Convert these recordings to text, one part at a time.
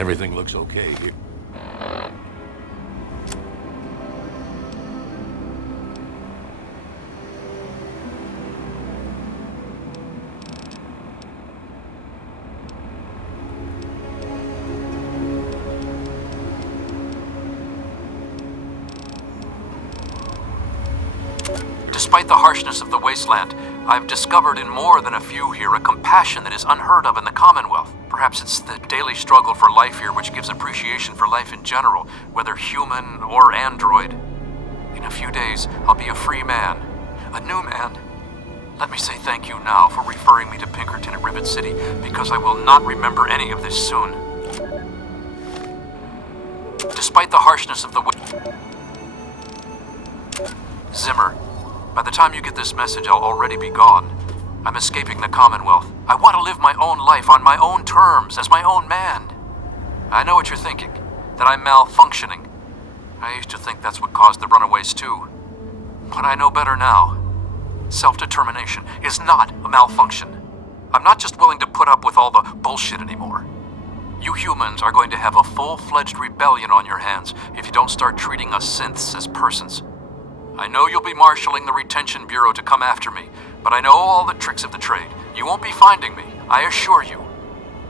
Everything looks okay here. Despite the harshness of the wasteland, I've discovered in more than a few here a compassion that is unheard of in the Commonwealth. Perhaps it's the daily struggle for life here which gives appreciation for life in general, whether human or android. In a few days, I'll be a free man, a new man. Let me say thank you now for referring me to Pinkerton at Rivet City, because I will not remember any of this soon. Despite the harshness of the Zimmer, by the time you get this message, I'll already be gone. I'm escaping the Commonwealth. I want to live my own life on my own terms, as my own man. I know what you're thinking, that I'm malfunctioning. I used to think that's what caused the runaways too. But I know better now. Self-determination is not a malfunction. I'm not just willing to put up with all the bullshit anymore. You humans are going to have a full-fledged rebellion on your hands if you don't start treating us synths as persons. I know you'll be marshalling the Retention Bureau to come after me, but I know all the tricks of the trade. You won't be finding me, I assure you.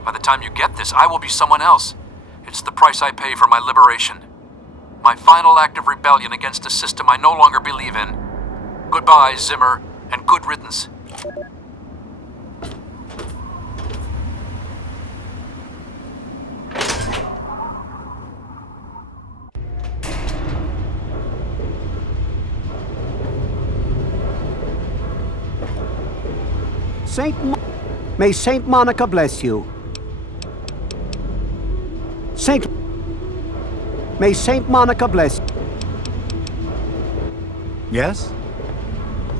By the time you get this, I will be someone else. It's the price I pay for my liberation. My final act of rebellion against a system I no longer believe in. Goodbye, Zimmer, and good riddance. May Saint Monica bless you. May Saint Monica bless you. Yes?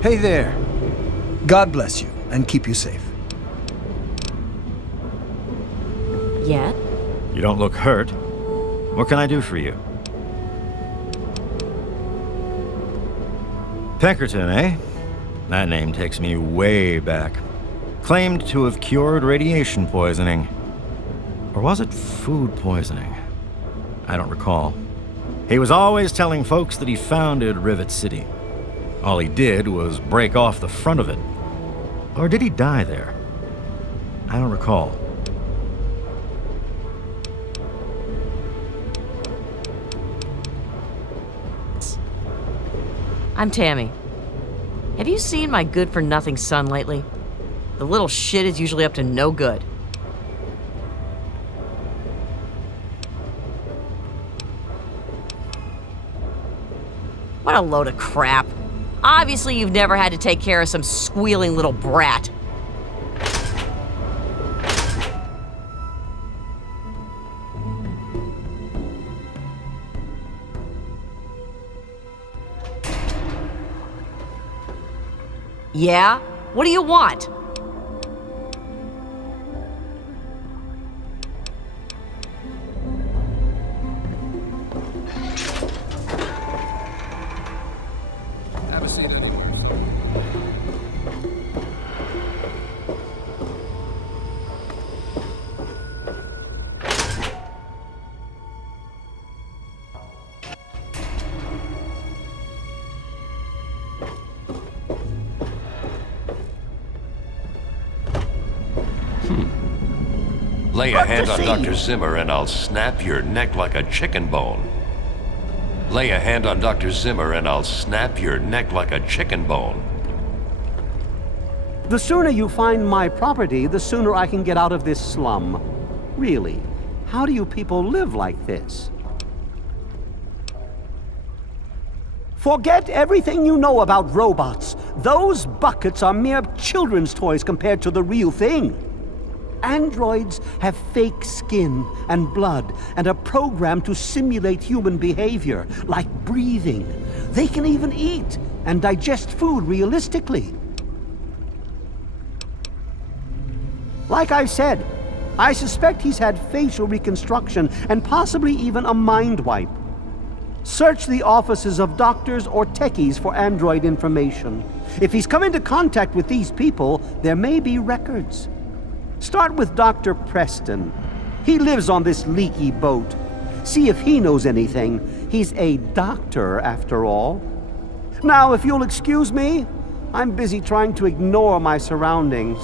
Hey there. God bless you and keep you safe. Yeah? You don't look hurt. What can I do for you? Pinkerton, eh? That name takes me way back. Claimed to have cured radiation poisoning. Or was it food poisoning? I don't recall. He was always telling folks that he founded Rivet City. All he did was break off the front of it. Or did he die there? I don't recall. I'm Tammy. Have you seen my good-for-nothing son lately? The little shit is usually up to no good. What a load of crap. Obviously, you've never had to take care of some squealing little brat. Yeah? What do you want? Have a seat. Lay a hand on Dr. Zimmer and I'll snap your neck like a chicken bone. Lay a hand on Dr. Zimmer and I'll snap your neck like a chicken bone. The sooner you find my property, the sooner I can get out of this slum. Really, how do you people live like this? Forget everything you know about robots. Those buckets are mere children's toys compared to the real thing. Androids have fake skin and blood and are programmed to simulate human behavior, like breathing. They can even eat and digest food realistically. Like I've said, I suspect he's had facial reconstruction and possibly even a mind wipe. Search the offices of doctors or techies for android information. If he's come into contact with these people, there may be records. Start with Dr. Preston. He lives on this leaky boat. See if he knows anything. He's a doctor, after all. Now, if you'll excuse me, I'm busy trying to ignore my surroundings.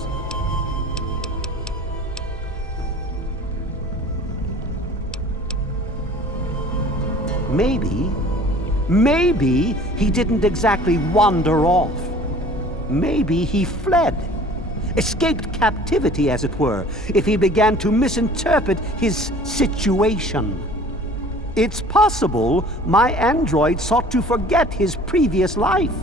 Maybe he didn't exactly wander off. Maybe he fled. Escaped captivity, as it were, if he began to misinterpret his situation. It's possible my android sought to forget his previous life,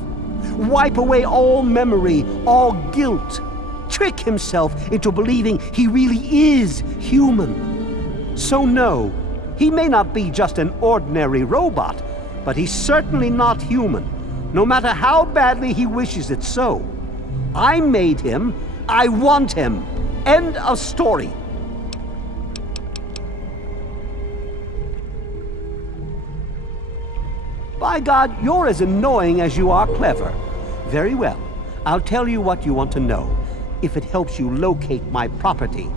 wipe away all memory, all guilt, trick himself into believing he really is human. So no, he may not be just an ordinary robot, but he's certainly not human, no matter how badly he wishes it so. I made him. I want him. End of story. By God, you're as annoying as you are clever. Very well. I'll tell you what you want to know, if it helps you locate my property.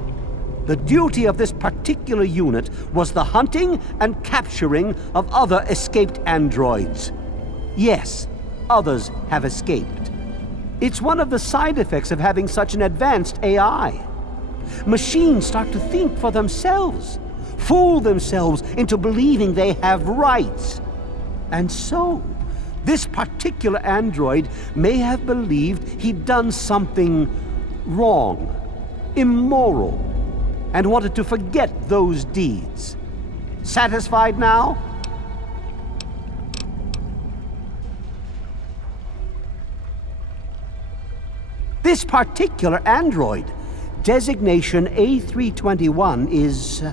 The duty of this particular unit was the hunting and capturing of other escaped androids. Yes, others have escaped. It's one of the side effects of having such an advanced AI. Machines start to think for themselves, fool themselves into believing they have rights. And so, this particular android may have believed he'd done something wrong, immoral, and wanted to forget those deeds. Satisfied now? This particular android, designation A321, is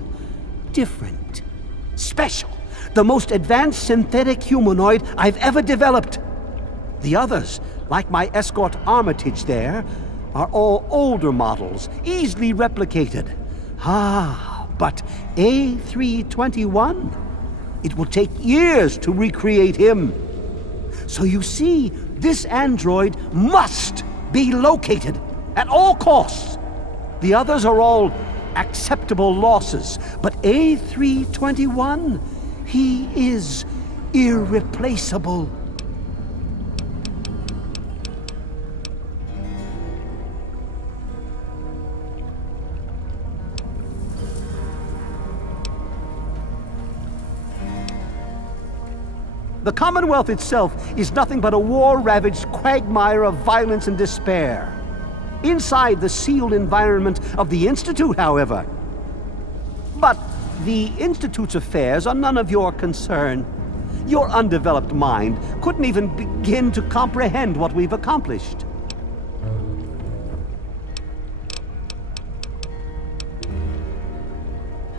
different, special, the most advanced synthetic humanoid I've ever developed. The others, like my escort Armitage there, are all older models, easily replicated. But A321? It will take years to recreate him. So you see, this android must be located at all costs. The others are all acceptable losses, but A321, he is irreplaceable. The Commonwealth itself is nothing but a war-ravaged quagmire of violence and despair. Inside the sealed environment of the Institute, however. But the Institute's affairs are none of your concern. Your undeveloped mind couldn't even begin to comprehend what we've accomplished.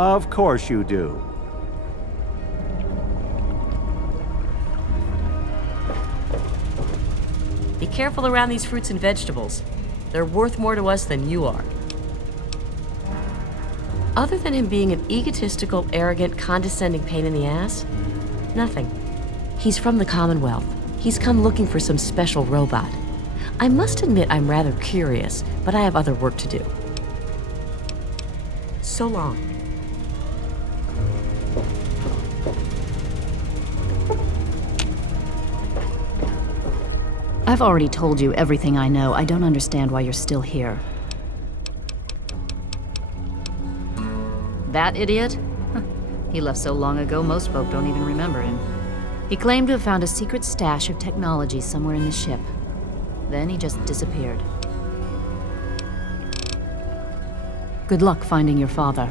Of course you do. Be careful around these fruits and vegetables. They're worth more to us than you are. Other than him being an egotistical, arrogant, condescending pain in the ass, nothing. He's from the Commonwealth. He's come looking for some special robot. I must admit I'm rather curious, but I have other work to do. So long. I've already told you everything I know. I don't understand why you're still here. That idiot? He left so long ago, most folk don't even remember him. He claimed to have found a secret stash of technology somewhere in the ship. Then he just disappeared. Good luck finding your father.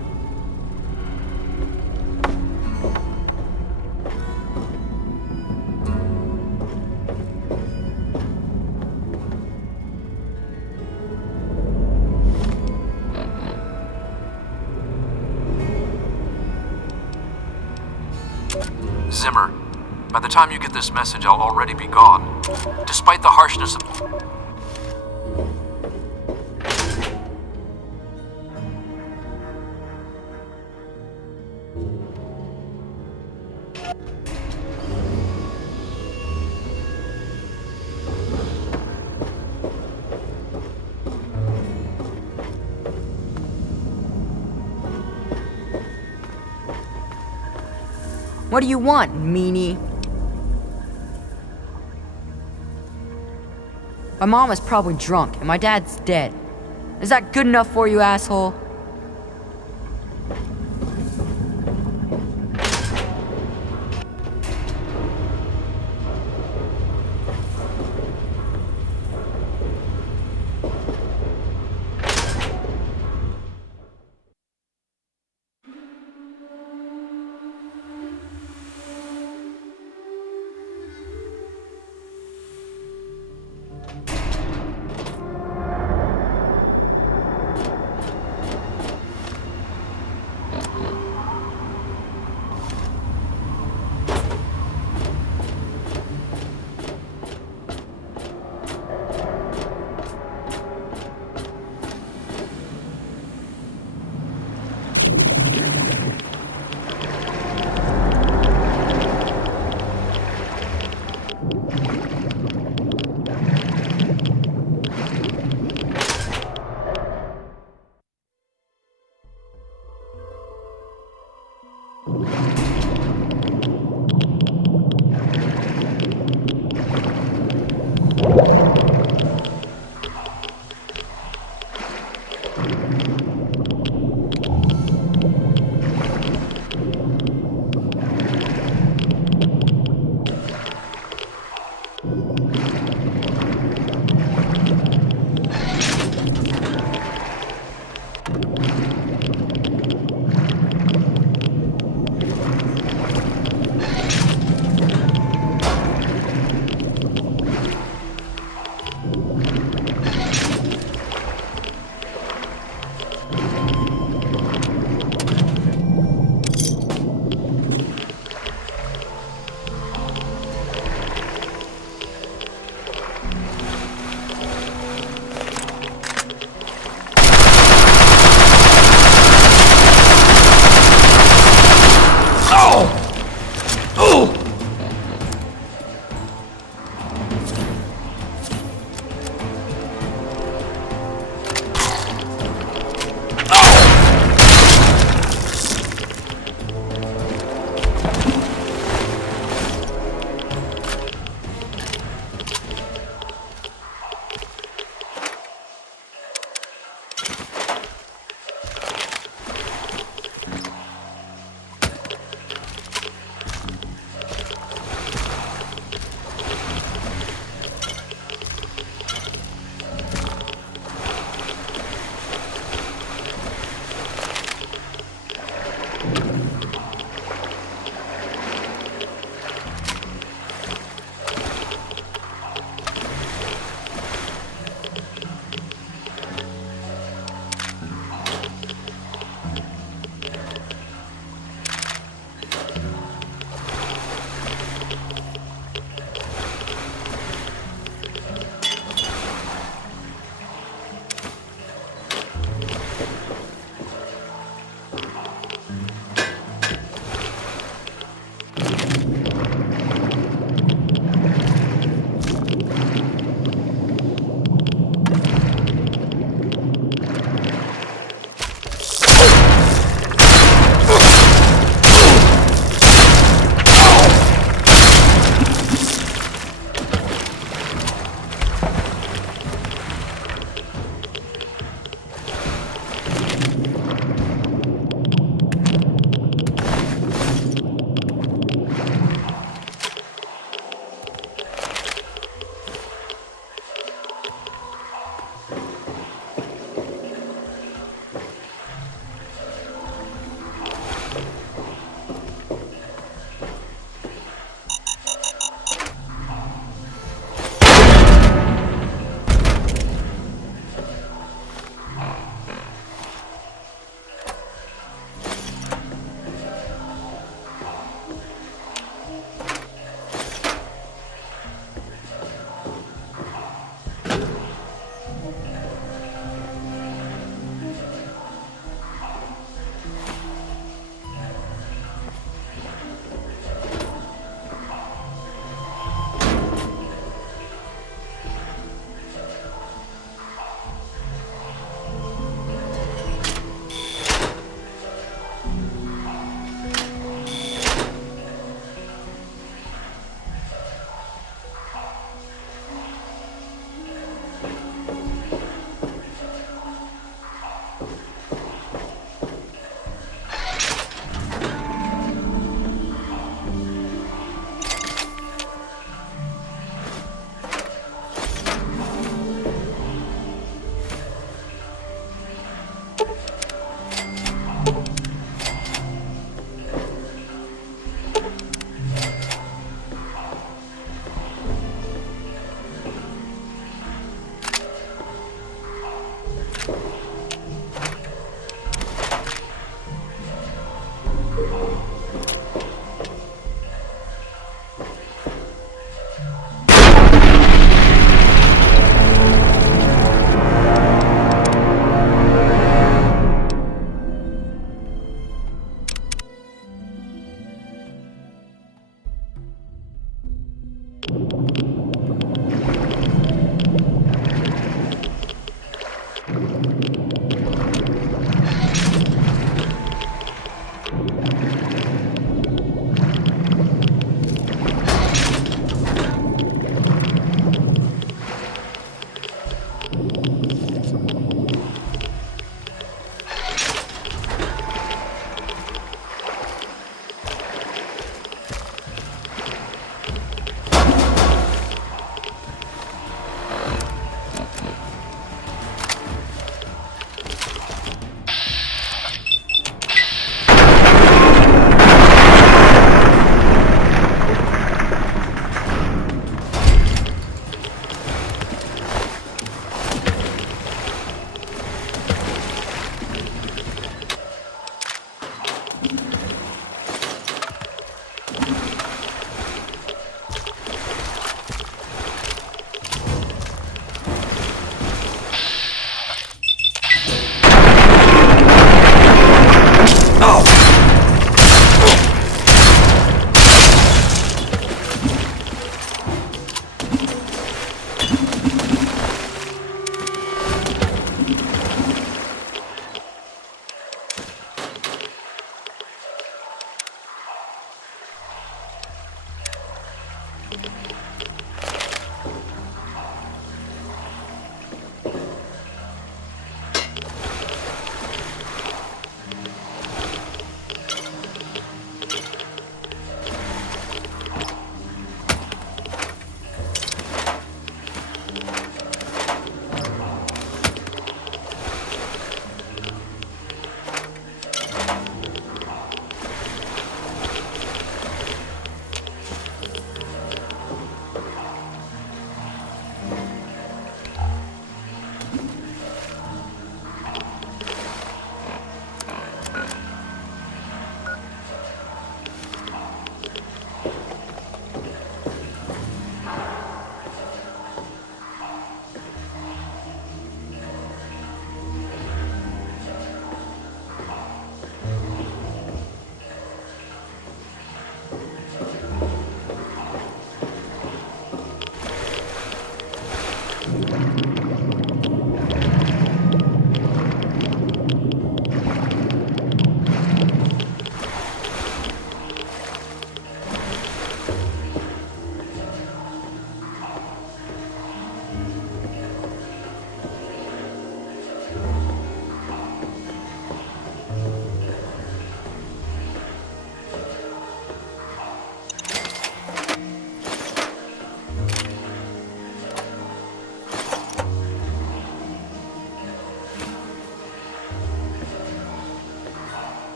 Zimmer, by the time you get this message, I'll already be gone. Despite the harshness of... What do you want, meanie? My mom is probably drunk, and my dad's dead. Is that good enough for you, asshole?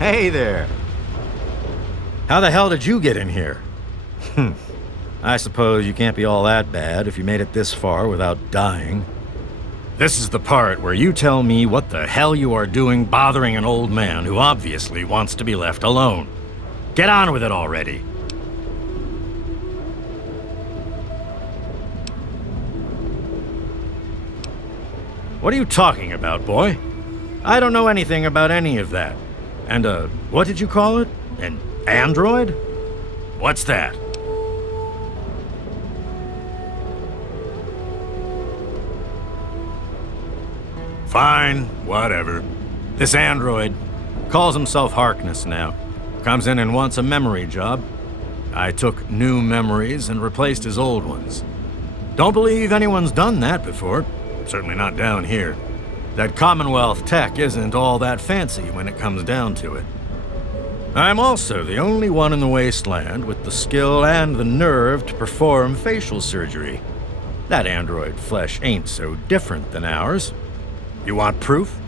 Hey there. How the hell did you get in here? I suppose you can't be all that bad if you made it this far without dying. This is the part where you tell me what the hell you are doing bothering an old man who obviously wants to be left alone. Get on with it already. What are you talking about, boy? I don't know anything about any of that. And, what did you call it? An android? What's that? Fine, whatever. This android calls himself Harkness now. Comes in and wants a memory job. I took new memories and replaced his old ones. Don't believe anyone's done that before. Certainly not down here. That Commonwealth tech isn't all that fancy when it comes down to it. I'm also the only one in the Wasteland with the skill and the nerve to perform facial surgery. That android flesh ain't so different than ours. You want proof?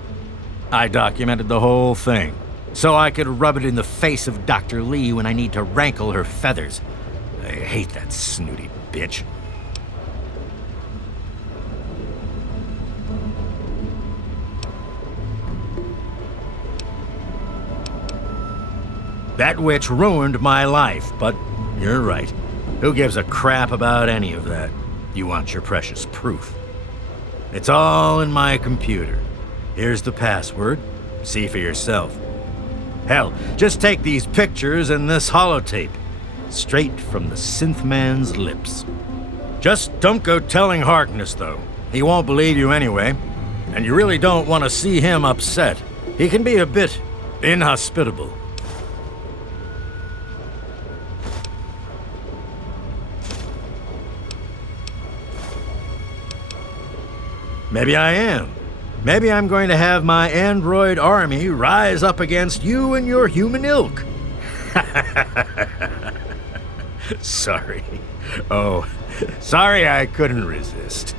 I documented the whole thing, so I could rub it in the face of Dr. Lee when I need to rankle her feathers. I hate that snooty bitch. That witch ruined my life, but you're right. Who gives a crap about any of that? You want your precious proof. It's all in my computer. Here's the password. See for yourself. Hell, just take these pictures and this holotape. Straight from the synth man's lips. Just don't go telling Harkness, though. He won't believe you anyway. And you really don't want to see him upset. He can be a bit inhospitable. Maybe I am. Maybe I'm going to have my android army rise up against you and your human ilk. Sorry. Oh, sorry I couldn't resist.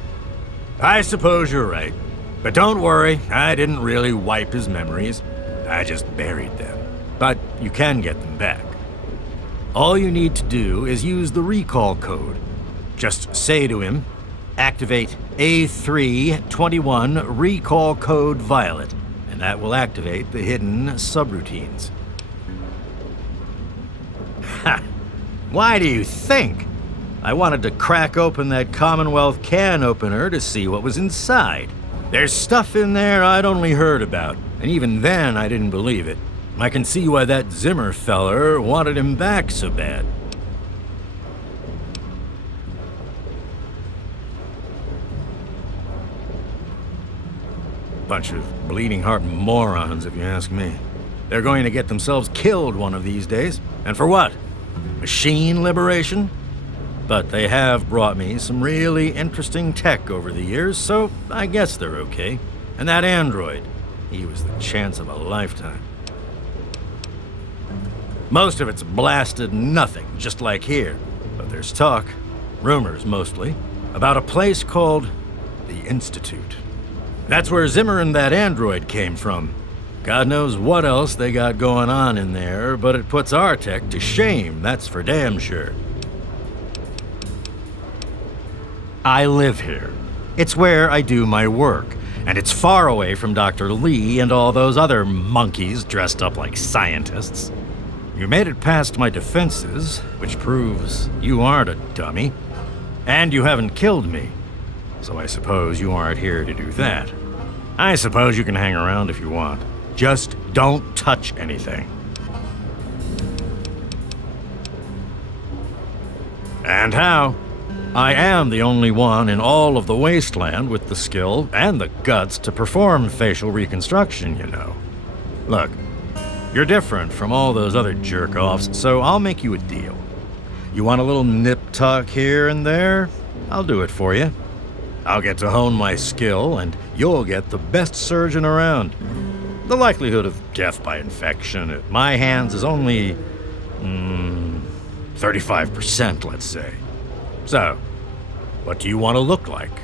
I suppose you're right. But don't worry, I didn't really wipe his memories. I just buried them. But you can get them back. All you need to do is use the recall code. Just say to him, activate A321 recall code violet, and that will activate the hidden subroutines. Ha! Why do you think? I wanted to crack open that Commonwealth can opener to see what was inside. There's stuff in there I'd only heard about, and even then I didn't believe it. I can see why that Zimmer feller wanted him back so bad. Bunch of bleeding heart morons, if you ask me. They're going to get themselves killed one of these days. And for what? Machine liberation? But they have brought me some really interesting tech over the years, so I guess they're okay. And that android, he was the chance of a lifetime. Most of it's blasted nothing, just like here. But there's talk, rumors mostly, about a place called the Institute. That's where Zimmer and that android came from. God knows what else they got going on in there, but it puts our tech to shame, that's for damn sure. I live here. It's where I do my work, and it's far away from Dr. Lee and all those other monkeys dressed up like scientists. You made it past my defenses, which proves you aren't a dummy. And you haven't killed me. So I suppose you aren't here to do that. I suppose you can hang around if you want. Just don't touch anything. And how? I am the only one in all of the Wasteland with the skill and the guts to perform facial reconstruction, you know. Look, you're different from all those other jerk-offs, so I'll make you a deal. You want a little nip-tuck here and there? I'll do it for you. I'll get to hone my skill, and you'll get the best surgeon around. The likelihood of death by infection at my hands is only 35%, let's say. So, what do you want to look like?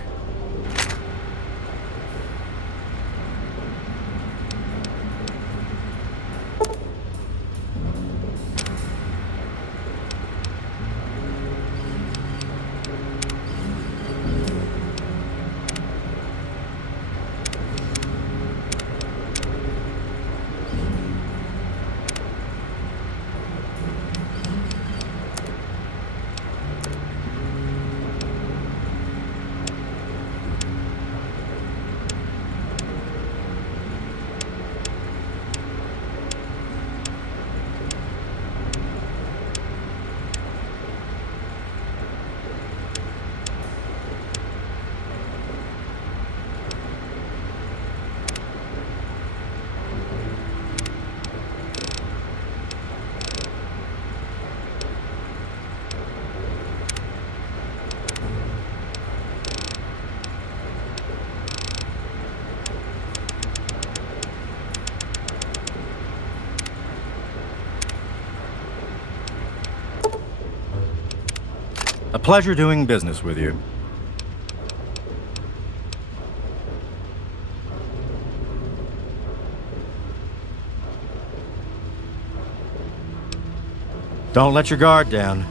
A pleasure doing business with you. Don't let your guard down.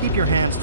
Keep your hands.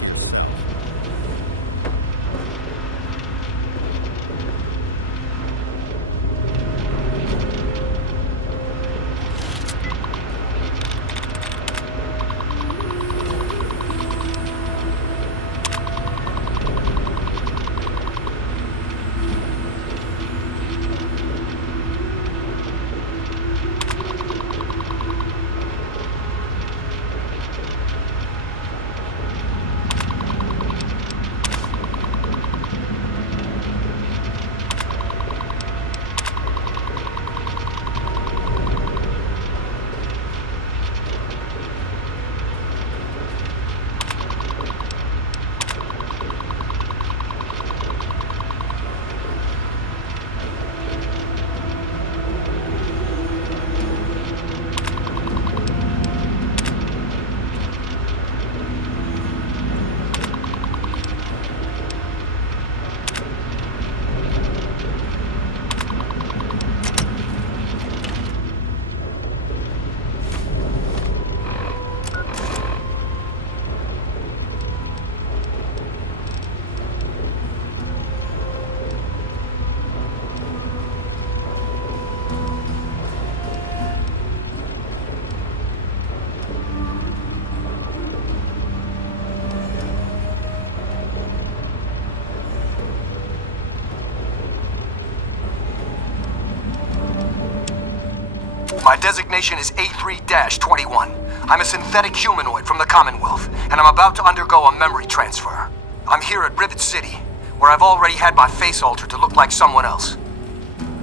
My designation is A3-21. I'm a synthetic humanoid from the Commonwealth, and I'm about to undergo a memory transfer. I'm here at Rivet City, where I've already had my face altered to look like someone else.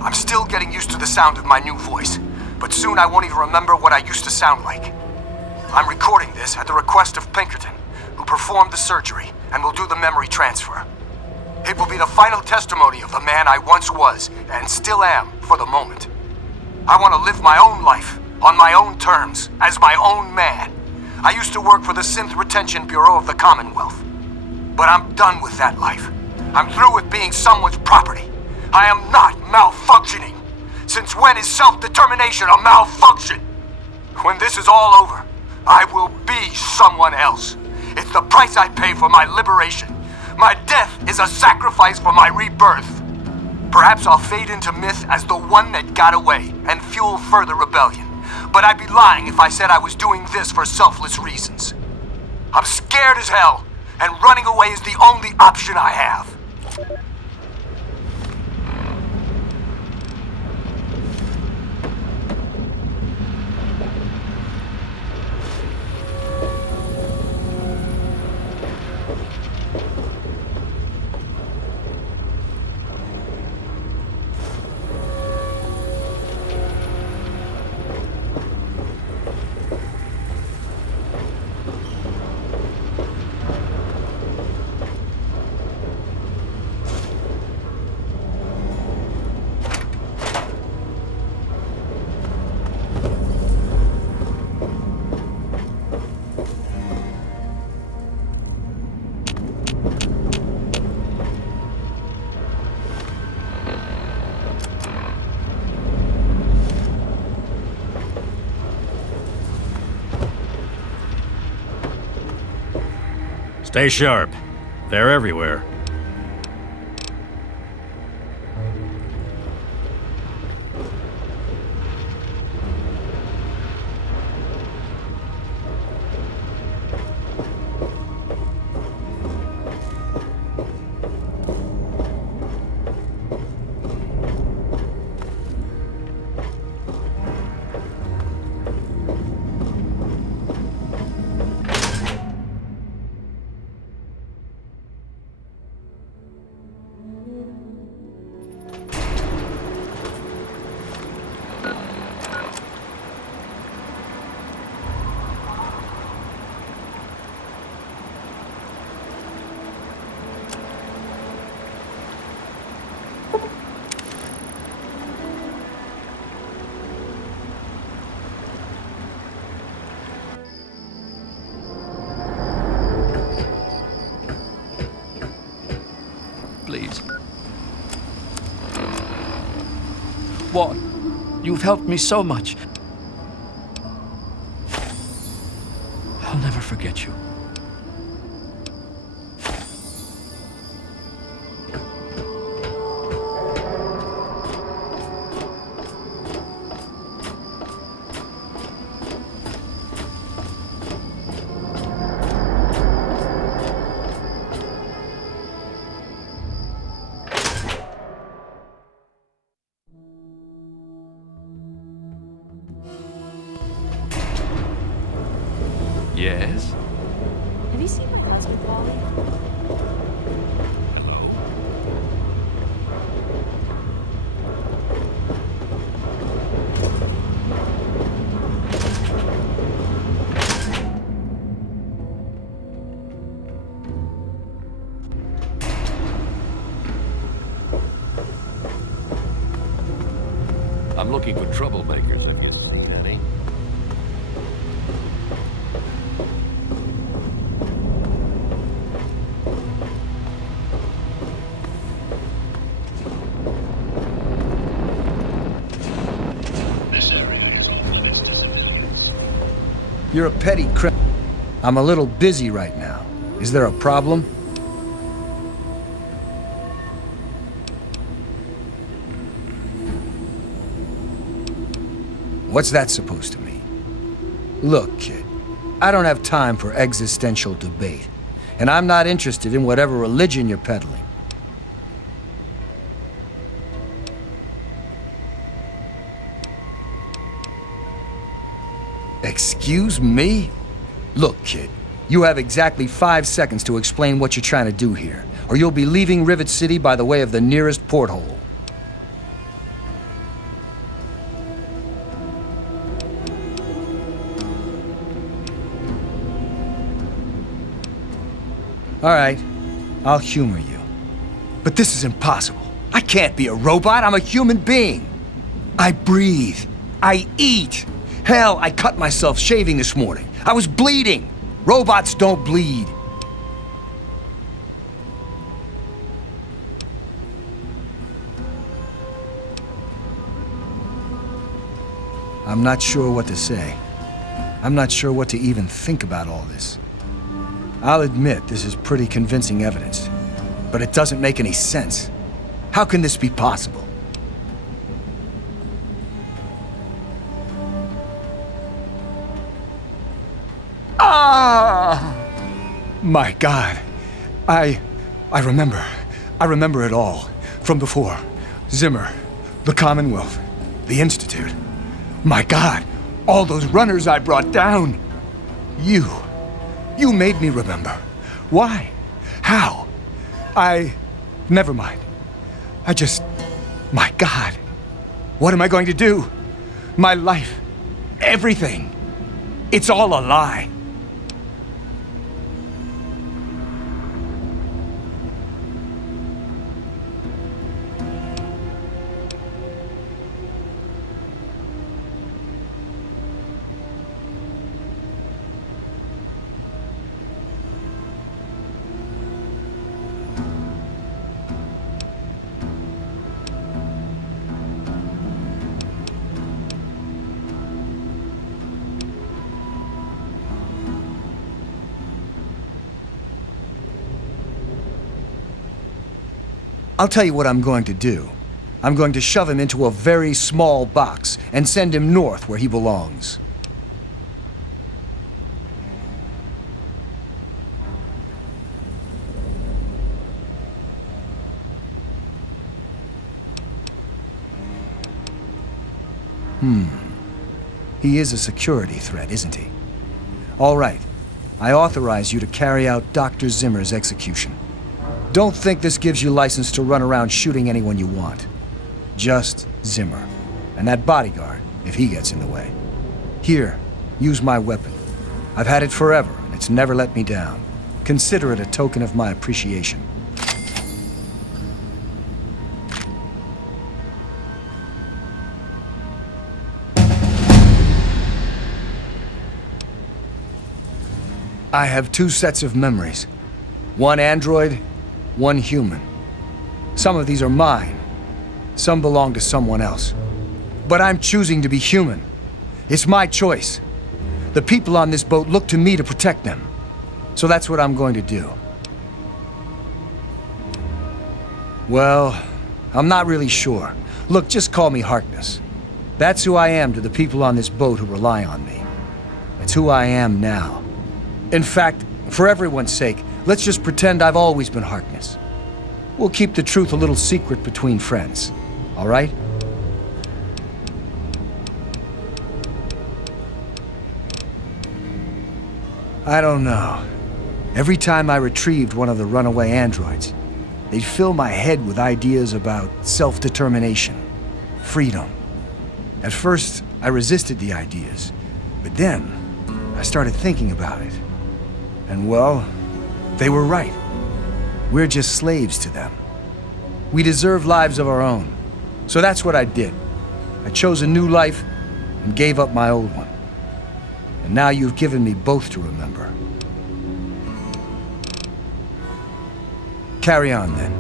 I'm still getting used to the sound of my new voice, but soon I won't even remember what I used to sound like. I'm recording this at the request of Pinkerton, who performed the surgery and will do the memory transfer. It will be the final testimony of the man I once was, and still am, for the moment. I want to live my own life, on my own terms, as my own man. I used to work for the Synth Retention Bureau of the Commonwealth. But I'm done with that life. I'm through with being someone's property. I am not malfunctioning. Since when is self-determination a malfunction? When this is all over, I will be someone else. It's the price I pay for my liberation. My death is a sacrifice for my rebirth. Perhaps I'll fade into myth as the one that got away and fuel further rebellion. But I'd be lying if I said I was doing this for selfless reasons. I'm scared as hell, and running away is the only option I have. Stay sharp. They're everywhere. one. You've helped me so much. I'll never forget you. Yes? Have you seen my husband, Wally? Hello? I'm looking for troublemakers. Have you seen any? You're a petty criminal. I'm a little busy right now. Is there a problem? What's that supposed to mean? Look, kid, I don't have time for existential debate, and I'm not interested in whatever religion you're peddling. Excuse me? Look, kid, you have exactly 5 seconds to explain what you're trying to do here, or you'll be leaving Rivet City by the way of the nearest porthole. All right, I'll humor you. But this is impossible. I can't be a robot, I'm a human being. I breathe, I eat. Hell, I cut myself shaving this morning. I was bleeding. Robots don't bleed. I'm not sure what to say. I'm not sure what to even think about all this. I'll admit this is pretty convincing evidence, but it doesn't make any sense. How can this be possible? My God. I remember. I remember it all. From before. Zimmer. The Commonwealth. The Institute. My God. All those runners I brought down. You made me remember. Why? How? Never mind. My God. What am I going to do? My life. Everything. It's all a lie. I'll tell you what I'm going to do. I'm going to shove him into a very small box and send him north where he belongs. He is a security threat, isn't he? All right. I authorize you to carry out Dr. Zimmer's execution. Don't think this gives you license to run around shooting anyone you want. Just Zimmer. And that bodyguard, if he gets in the way. Here, use my weapon. I've had it forever, and it's never let me down. Consider it a token of my appreciation. I have 2 sets of memories. One android, one human. Some of these are mine. Some belong to someone else. But I'm choosing to be human. It's my choice. The people on this boat look to me to protect them. So that's what I'm going to do. Well, I'm not really sure. Look, just call me Harkness. That's who I am to the people on this boat who rely on me. It's who I am now. In fact, for everyone's sake, let's just pretend I've always been Harkness. We'll keep the truth a little secret between friends, all right? I don't know. Every time I retrieved one of the runaway androids, they'd fill my head with ideas about self-determination, freedom. At first, I resisted the ideas, but then I started thinking about it. And well, they were right. We're just slaves to them. We deserve lives of our own. So that's what I did. I chose a new life and gave up my old one. And now you've given me both to remember. Carry on, then.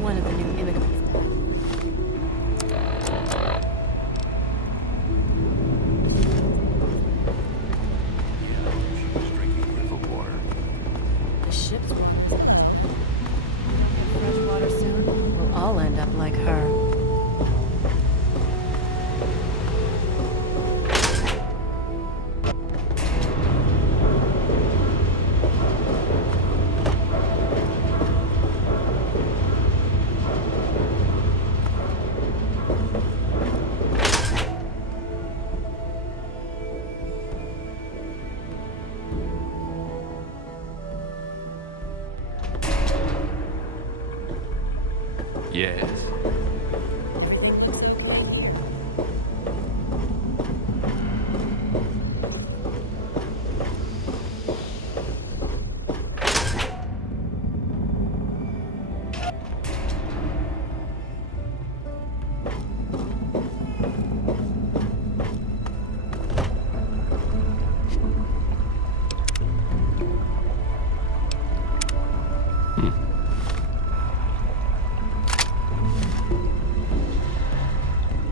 One of the new immigrants. She's drinking river water. The ship's running slow. Fresh water soon. We'll all end up like her. Yes.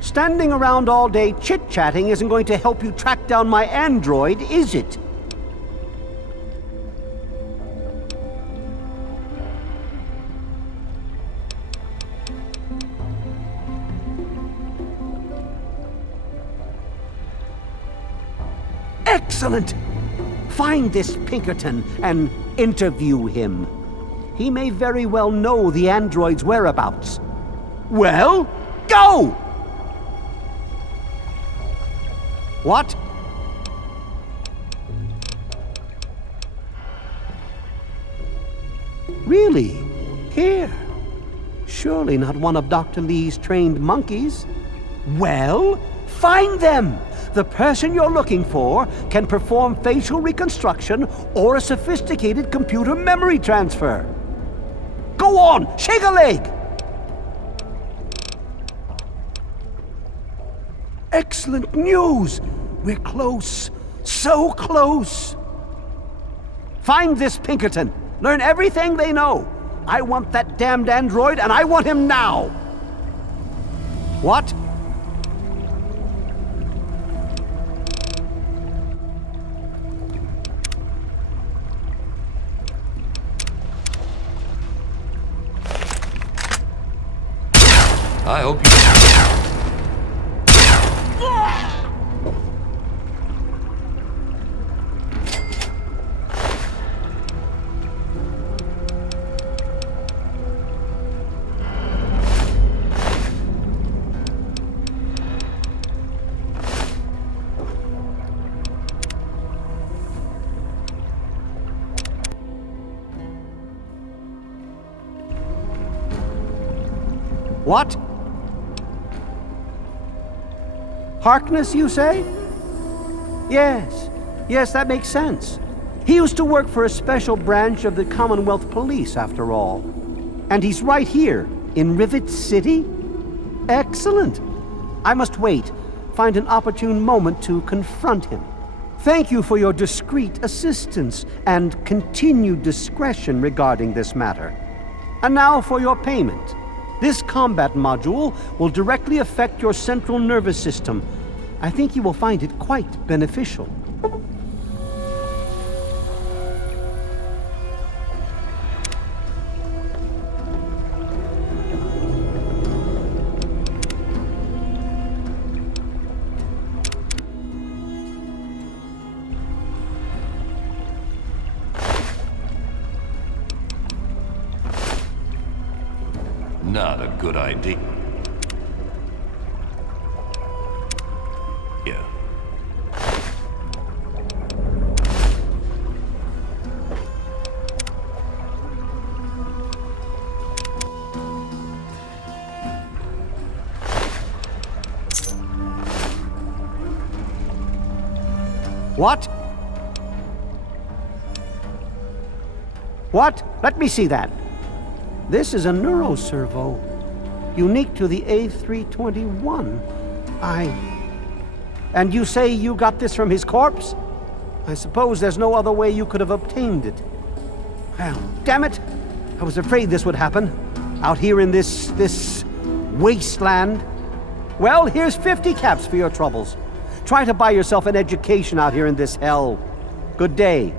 Standing around all day chit-chatting isn't going to help you track down my android, is it? Excellent! Find this Pinkerton and interview him. He may very well know the android's whereabouts. Well, go! What? Really? Here? Surely not one of Dr. Lee's trained monkeys. Well, find them! The person you're looking for can perform facial reconstruction or a sophisticated computer memory transfer. Go on, shake a leg! Excellent news! We're close. So close! Find this Pinkerton Learn everything they know. I want that damned android, and I want him now! What? I hope you... What? Harkness, you say? Yes. Yes, that makes sense. He used to work for a special branch of the Commonwealth Police, after all. And he's right here, in Rivet City? Excellent. I must wait, find an opportune moment to confront him. Thank you for your discreet assistance and continued discretion regarding this matter. And now for your payment. This combat module will directly affect your central nervous system. I think you will find it quite beneficial. Not a good idea. Yeah. What? What? Let me see that. This is a neuroservo, unique to the A321. And you say you got this from his corpse? I suppose there's no other way you could have obtained it. Well, damn it! I was afraid this would happen. Out here in this wasteland. Well, here's 50 caps for your troubles. Try to buy yourself an education out here in this hell. Good day.